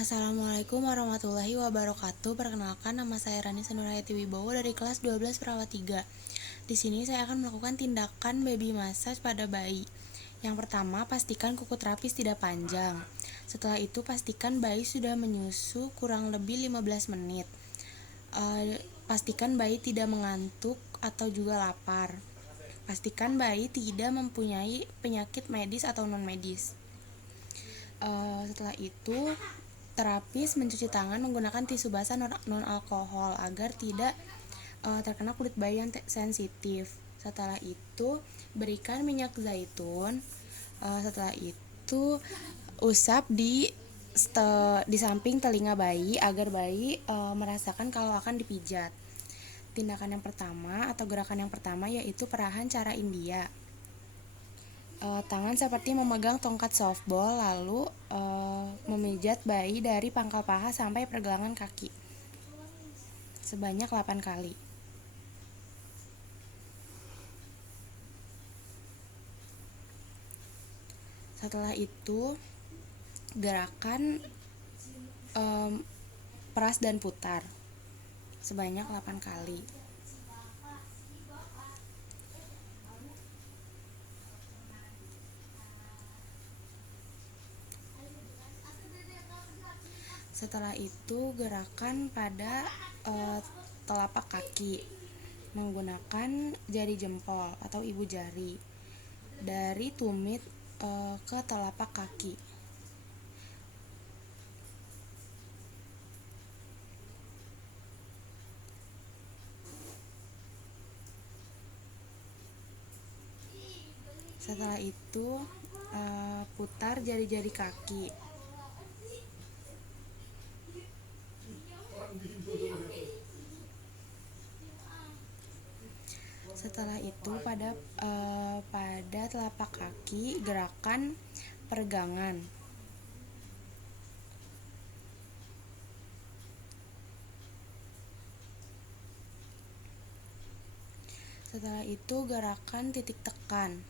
Assalamualaikum warahmatullahi wabarakatuh. Perkenalkan, nama saya Rani Sanurayati Wibowo dari kelas 12 Perawat 3. Di sini saya akan melakukan tindakan baby massage pada bayi. Yang pertama, pastikan kuku terapis tidak panjang. Setelah itu, pastikan bayi sudah menyusu kurang lebih 15 menit. Pastikan bayi tidak mengantuk atau juga lapar. Pastikan bayi tidak mempunyai penyakit medis atau non-medis. Setelah itu, terapis mencuci tangan menggunakan tisu basah non-alkohol agar tidak terkena kulit bayi yang sensitif. Setelah itu, berikan minyak zaitun. Setelah itu, usap di samping telinga bayi agar bayi merasakan kalau akan dipijat. Tindakan yang pertama atau gerakan yang pertama yaitu perahan cara India. Tangan seperti memegang tongkat softball, lalu memijat bayi dari pangkal paha sampai pergelangan kaki sebanyak 8 kali. Setelah itu, gerakan peras dan putar sebanyak 8 kali. Setelah itu, gerakan pada telapak kaki menggunakan jari jempol atau ibu jari dari tumit ke telapak kaki. Setelah itu, putar jari-jari kaki. Setelah itu, pada telapak kaki, gerakan peregangan. Setelah itu, gerakan titik tekan.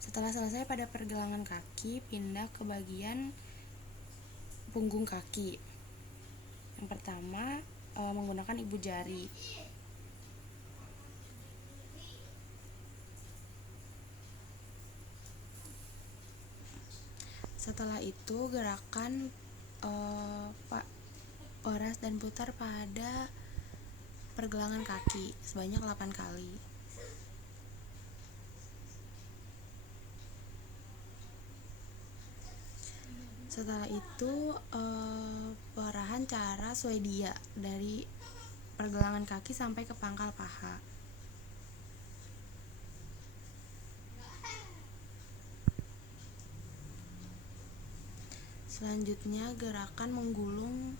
Setelah selesai pada pergelangan kaki, pindah ke bagian punggung kaki. Yang pertama, menggunakan ibu jari. Setelah itu, gerakan peras dan putar pada pergelangan kaki sebanyak 8 kali. Setelah itu, perahan cara Swedia dari pergelangan kaki sampai ke pangkal paha. Selanjutnya, gerakan menggulung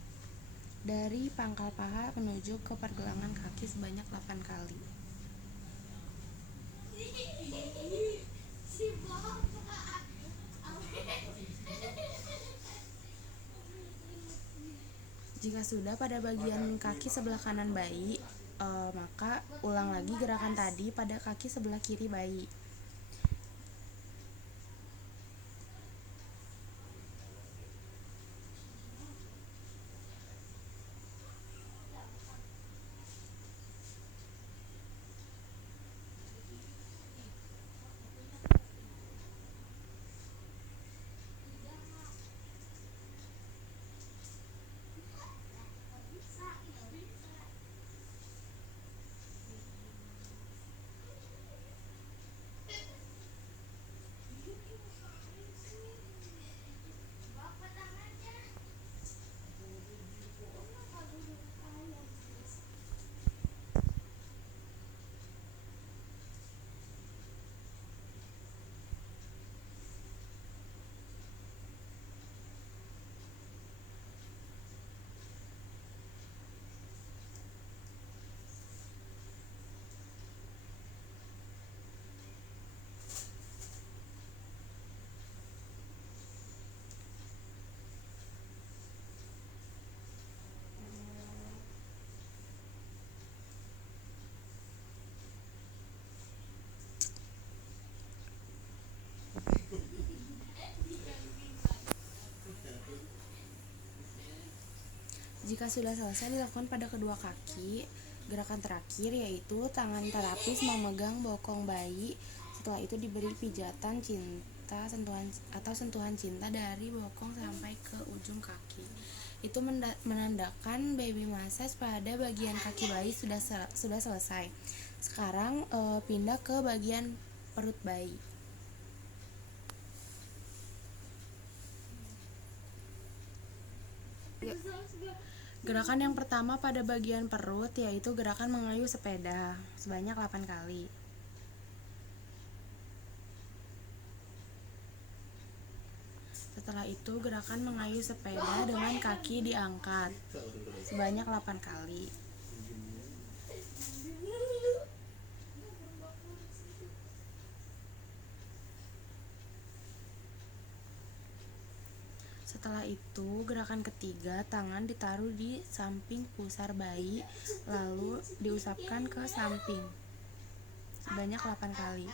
dari pangkal paha menuju ke pergelangan kaki sebanyak 8 kali. Jika sudah pada bagian kaki sebelah kanan bayi, maka ulang lagi gerakan tadi pada kaki sebelah kiri bayi. Jika sudah selesai dilakukan pada kedua kaki, gerakan terakhir yaitu tangan terapis memegang bokong bayi. Setelah itu diberi pijatan cinta sentuhan cinta dari bokong sampai ke ujung kaki. Itu menandakan baby massage pada bagian kaki bayi sudah selesai. Sekarang pindah ke bagian perut bayi. Gerakan yang pertama pada bagian perut yaitu gerakan mengayuh sepeda sebanyak 8 kali. Setelah itu gerakan mengayuh sepeda dengan kaki diangkat sebanyak 8 kali. Setelah itu, gerakan ketiga, tangan ditaruh di samping pusar bayi, lalu diusapkan ke samping sebanyak 8 kali.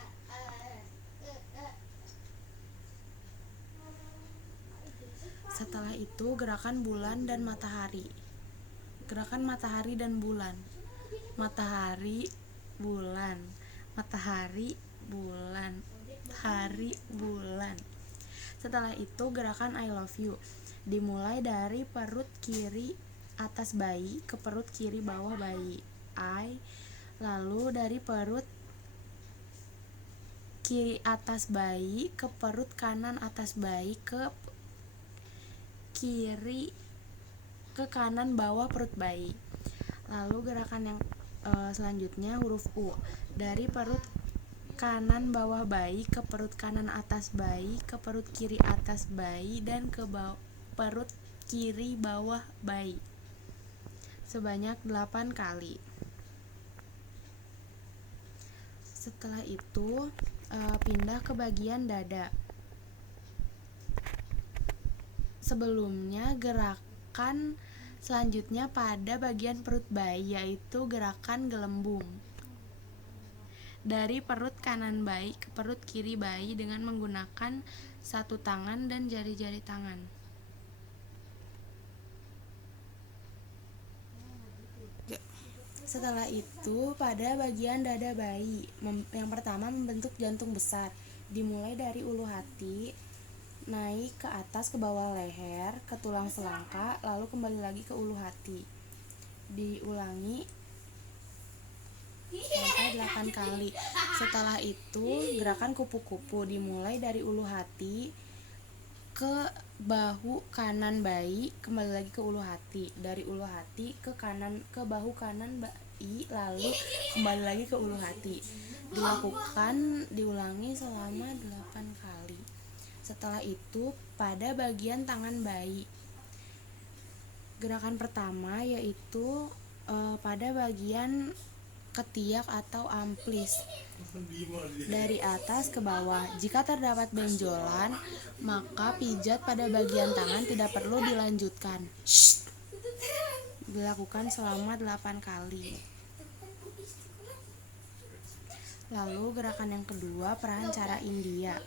Setelah itu, gerakan bulan dan matahari. Gerakan matahari dan bulan. Matahari, bulan. Matahari, bulan. Matahari, bulan. Setelah itu gerakan I love you. Dimulai dari perut kiri atas bayi ke perut kiri bawah bayi. Lalu dari perut kiri atas bayi ke perut kanan atas bayi ke kiri ke kanan bawah perut bayi. Lalu gerakan yang selanjutnya huruf U. Dari perut kanan bawah bayi ke perut kanan atas bayi ke perut kiri atas bayi dan ke perut kiri bawah bayi sebanyak 8 kali. Setelah itu pindah ke bagian dada. Sebelumnya gerakan selanjutnya pada bagian perut bayi yaitu gerakan gelembung. Dari perut kanan bayi ke perut kiri bayi dengan menggunakan satu tangan dan jari-jari tangan. Setelah itu pada bagian dada bayi, yang pertama membentuk jantung besar. Dimulai dari ulu hati, naik ke atas ke bawah leher, ke tulang selangka, lalu kembali lagi ke ulu hati. Diulangi sampai 8 kali. Setelah itu gerakan kupu-kupu, dimulai dari ulu hati ke bahu kanan bayi, kembali lagi ke ulu hati. Dari ulu hati ke bahu kanan bayi, lalu kembali lagi ke ulu hati. Diulangi selama 8 kali. Setelah itu pada bagian tangan bayi. Gerakan pertama yaitu pada bagian ketiak atau amplis, dari atas ke bawah. Jika terdapat benjolan, maka pijat pada bagian tangan tidak perlu dilanjutkan. Dilakukan selama 8 kali. Lalu gerakan yang kedua, perancara India.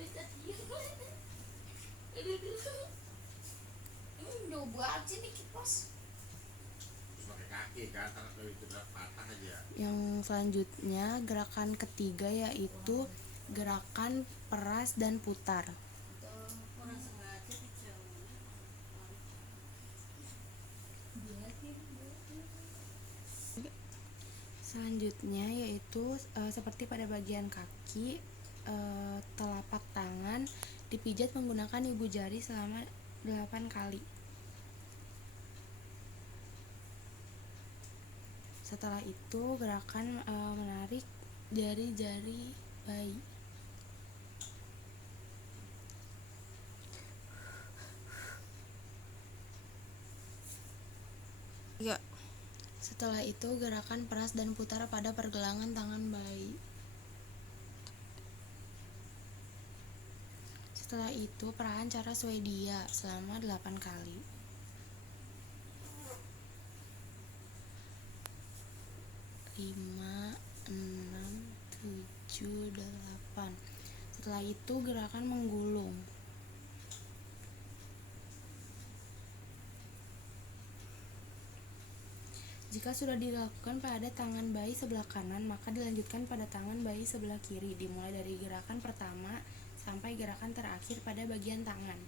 Yang selanjutnya gerakan ketiga yaitu gerakan peras dan putar. Selanjutnya yaitu seperti pada bagian kaki, telapak tangan dipijat menggunakan ibu jari selama 8 kali. Setelah itu gerakan menarik jari-jari bayi. Setelah itu gerakan peras dan putar pada pergelangan tangan bayi. Setelah itu perahan cara Swedia selama 8 kali. Lima, 6, 7, 8. Setelah itu gerakan menggulung. Jika sudah dilakukan pada tangan bayi sebelah kanan, maka dilanjutkan pada tangan bayi sebelah kiri, dimulai dari gerakan pertama sampai gerakan terakhir pada bagian tangan.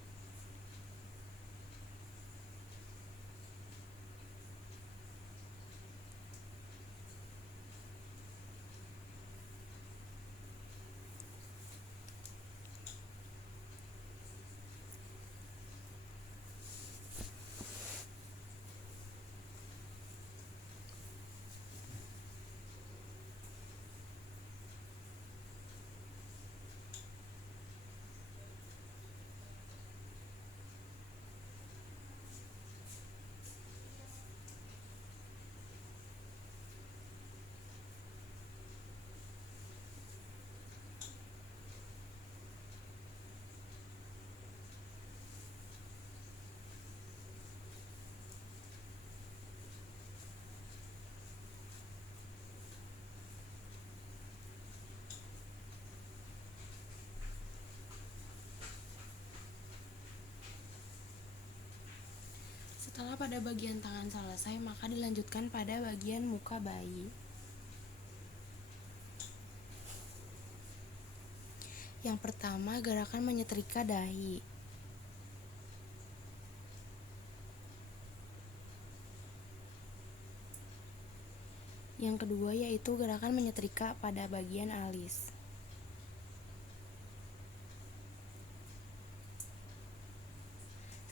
Setelah pada bagian tangan selesai, maka dilanjutkan pada bagian muka bayi. Yang pertama, gerakan menyetrika dahi. Yang kedua yaitu gerakan menyetrika pada bagian alis.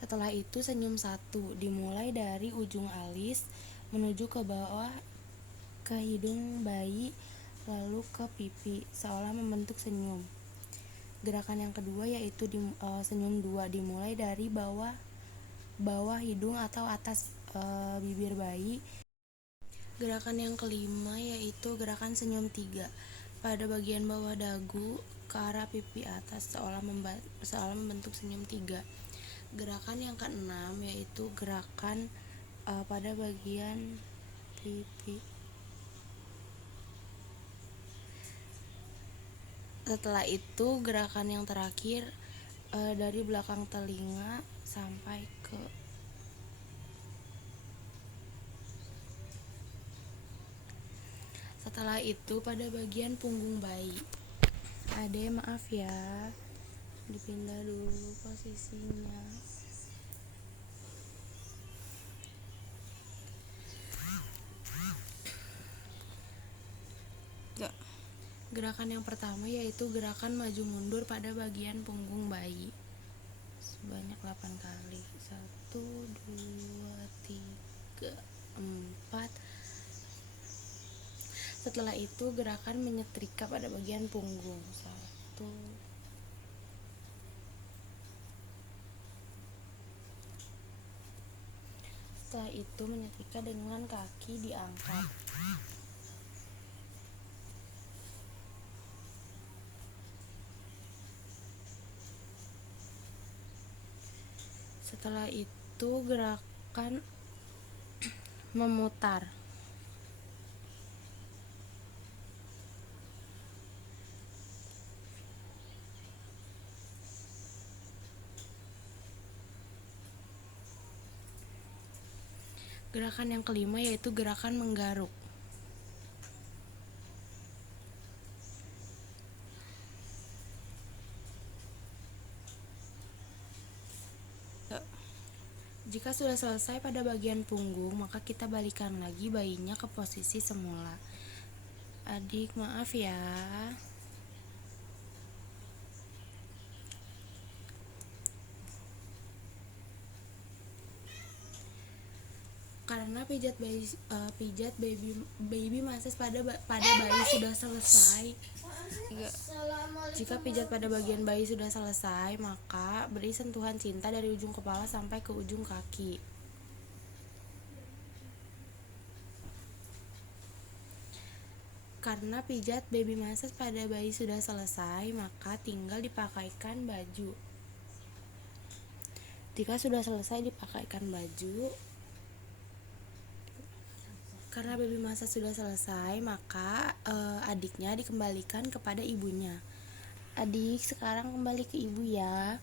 Setelah itu senyum satu, dimulai dari ujung alis menuju ke bawah ke hidung bayi lalu ke pipi seolah membentuk senyum. Gerakan yang kedua yaitu senyum dua, dimulai dari bawah hidung atau atas bibir bayi. Gerakan yang kelima yaitu gerakan senyum tiga, pada bagian bawah dagu ke arah pipi atas seolah membentuk senyum tiga. Gerakan yang keenam yaitu gerakan pada bagian pipi. Setelah itu gerakan yang terakhir dari belakang telinga sampai ke setelah itu pada bagian punggung bayi. Ade maaf ya, dipindah dulu posisinya. Gerakan yang pertama yaitu gerakan maju mundur pada bagian punggung bayi sebanyak 8 kali. 1, 2, 3, 4. Setelah itu gerakan menyetrika pada bagian punggung. 1. Setelah itu menyetrika dengan kaki diangkat. Setelah itu gerakan memutar. Gerakan yang kelima yaitu gerakan menggaruk. Jika sudah selesai pada bagian punggung, maka kita balikan lagi bayinya ke posisi semula. Adik maaf ya. Karena pijat baby massage pada bayi sudah selesai. Jika pijat pada bagian bayi sudah selesai, maka beri sentuhan cinta dari ujung kepala sampai ke ujung kaki. Karena pijat baby massage pada bayi sudah selesai, maka tinggal dipakaikan baju. Jika sudah selesai dipakaikan baju, karena baby massage sudah selesai, maka adiknya dikembalikan kepada ibunya. Adik sekarang kembali ke ibu ya.